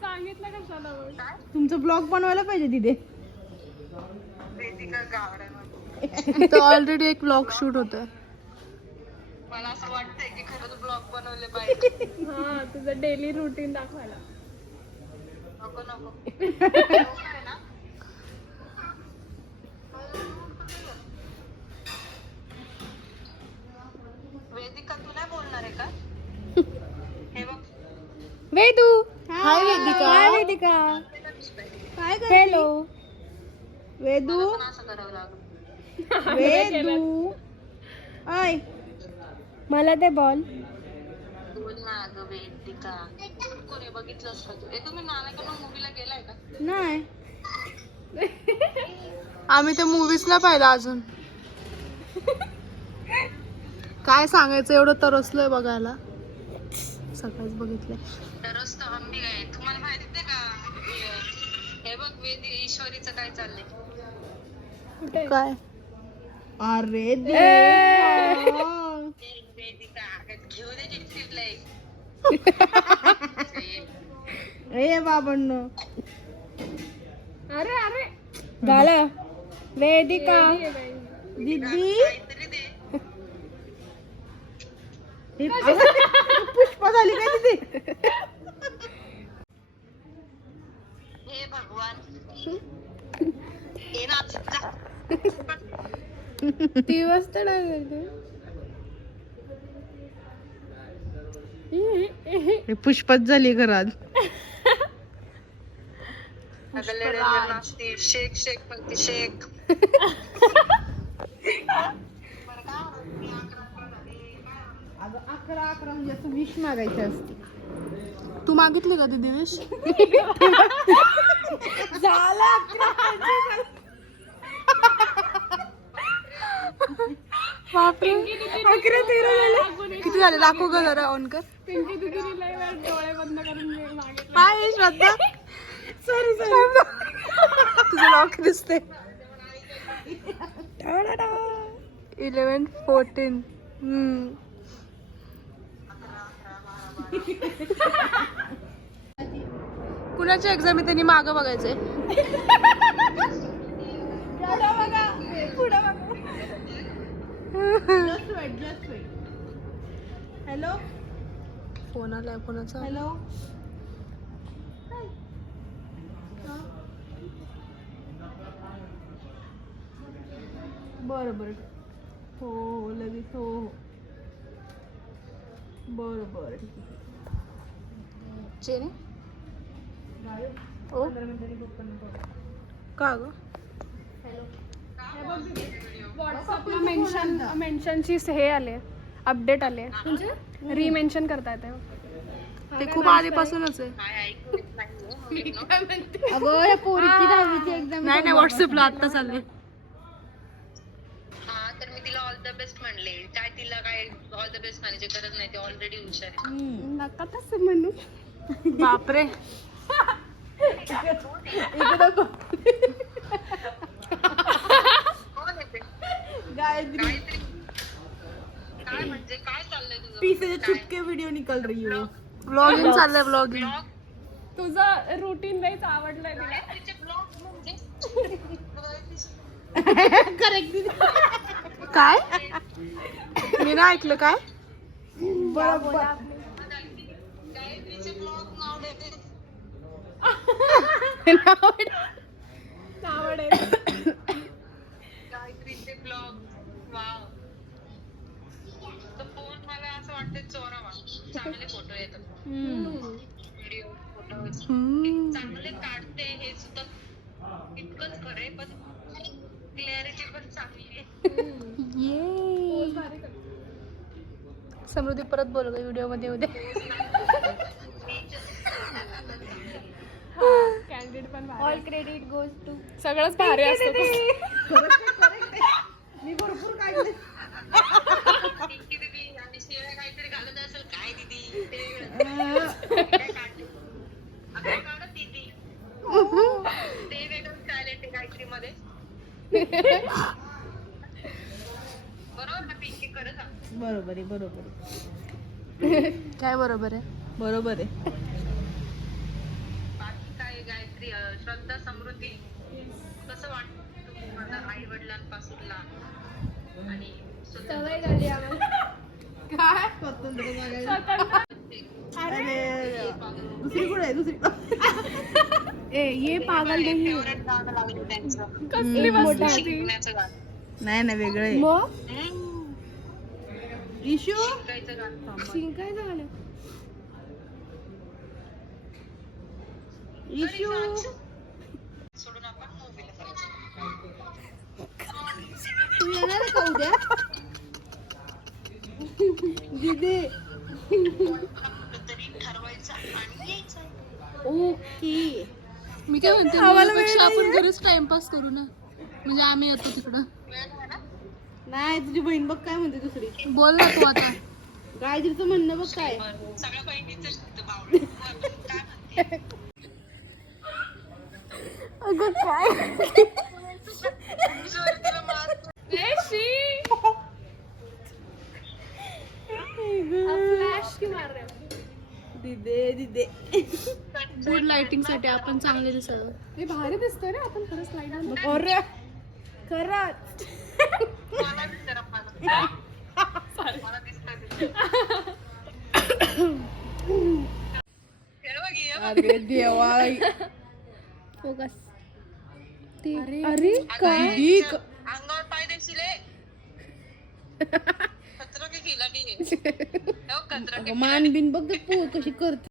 सांगितलं कशाला मग? तुमचं ब्लॉग बनवायला पाहिजे तिथे. इथं ऑलरेडी एक ब्लॉग शूट होतोय. मला असं वाटतंय की खरंच ब्लॉग बनवले पाहिजे. हा तुझं डेली रुटीन दाखवायला. नको नको. वेदिका तू नाही बोलणार आहे का? हे बघ वेदू. हाय वेदिका. हाय वेदिका. काय कर हॅलो. वेदू पण असं करावं लागलं. वेदू आय मला ते बॉल. बोल ना अगं वेदिका. कोणी बघितलंस का तू? तुम्ही नानाकडून मूवीला गेलाय का? नाही. आम्ही ते मूवीज नाही पाहिला अजून. काय सांगायचं, एवढं तरसलोय बघायला. सकाळीच बघितलंय. तरच तर आम्ही काय तुम्हाला माहिती आहे का? हे बघ ईश्वरीचं काय चाललंय. कुठे? काय अरे देवा. वेदिका घेऊ दे की ट्रिपला एक. ए बाबांनो. अरे अरे झालं. वेदिका. दीदी काहीतरी दे. पुष्पा झाली काय तिथे? हे भगवान. हे ना ती मस्त डान्स करते. पुष्पात झाली घरात. नाचते शेक शेक म्हणते शेक. अगं 11 म्हणजे असं विश मागायची असते. तू मागितली का दीदी विश? झालं बापरे. 11-13 किती झाले दाखव ग जरा ऑन कर. पिंकी दीदीने लय वेळ डोळे बंद करून मागितलं. हाय श्रद्धा. सॉरी तुझं लॉक दिसते. 11-14. कुणाची एक्झाम आहे त्यांनी मागं बघायचंय. हॅलो फोन आलाय कोणाचा. हॅलो. बरं बरं हो हो लगेच हो हो बरं बरं ठीक आहे. चेने ओ का ग. व्हॉट्सअपला मेन्शनची हे आले, अपडेट आले. म्हणजे रिमेन्शन करता येते. ते खूप आधीपासूनच आहे. अगं ह्या पोरीची 10वीची एक्झाम. नाही नाही व्हॉट्सअपला आत्ता चालले. हा तर मी तिला ऑल द बेस्ट म्हणले. काय तिला काय ऑल द बेस्ट म्हणायची गरज नाही. ती ऑलरेडी हुशार आहे. नका तसं म्हणू. बापरे. कोण आहे ते? गायत्री काहीतरी काय म्हणजे काय चाललंय तुझं? पीसे से छुपके वीडियो निकल रही हो. ब्लॉगिंग चाललंय ब्लॉगिंग. तुझं रुटीन लयच आवडलंय तिला. तिचे ब्लॉग म्हणजे करेक्ट. काय मी ना ऐकलं काय. बरोबर. गायत्रीचे ब्लॉग नाव देते. आवडेल. गायत्रीचे ब्लॉग वाव. तो फोन मला असं वाटतं चोरावा. चांगले फोटो येतात. व्हिडिओ फोटो चांगले काढते. हे सुद्धा इतकंच खरं आहे पण क्लॅरिटी पण चांगली आहे. समृद्धी परत बोल ग व्हिडिओ मध्ये उद्या. कॅन्डिडेट पण ऑल क्रेडिट गोज टू. सगळंच भारी असतं. मी भरपूर काढले. पिंकी दीदी आणि शिवाय काहीतरी घालत असेल. काय दीदी ते काय काढते. आता काढत दीदी ते वेगळं टॅलेंट आहे गायत्री मध्ये. बरोबर ना पिंकी? खरं सांग. बरोबर आहे बरोबर आहे काय बरोबर आहे. बरोबर आहे. श्रद्धा समृद्धी कसं वाटतं माझ्या आई वडिलांपासून लांब आणि सवय झाली आम्हाला. काय स्वतंत्र बघायला. अरे दुसरी कुठे आहे दुसरी? ए ये पागल नाही. फेवरेट गाणं लागलं त्यांचं कसली मस्त होती. शिकण्याचं गाणं नाही ना वेगळं आहे. मग इशू शिकायचं गाणं शिंकायचं झालं. इशू सोडून आपण मूवीला जायचं. तू येणार आहे का उद्या? दीदी तरी ठरवायचं आणि यायचं. ओके. मी काय म्हणते आम्हाला पेक्षा वेळ आपण घरीच टाइमपास करू ना. म्हणजे आम्ही येतो तिकडं. वेळ आहे ना नाही तुझी बहीण बघ काय म्हणते दुसरी. बोल ना तू आता. गायत्रीचं म्हणणं बघ काय. सगळ्या बहिणीच बावळे काय म्हणते अगं काय तुला मार फ्लॅश की मार रहे हो? दिदे दिदे. गुड लाइटिंग साठी आपण चांगले दिसावं. हे भारी दिसतोय रे आपण खरंच स्लाइड. अरे खरंच. मला विचारा मला दिसतंय अरे देवा. फोकस. अरे काय अंगावर पाय देशील कचरा की खिलाडी आहे कचरा मान बिन बघ कशी करते.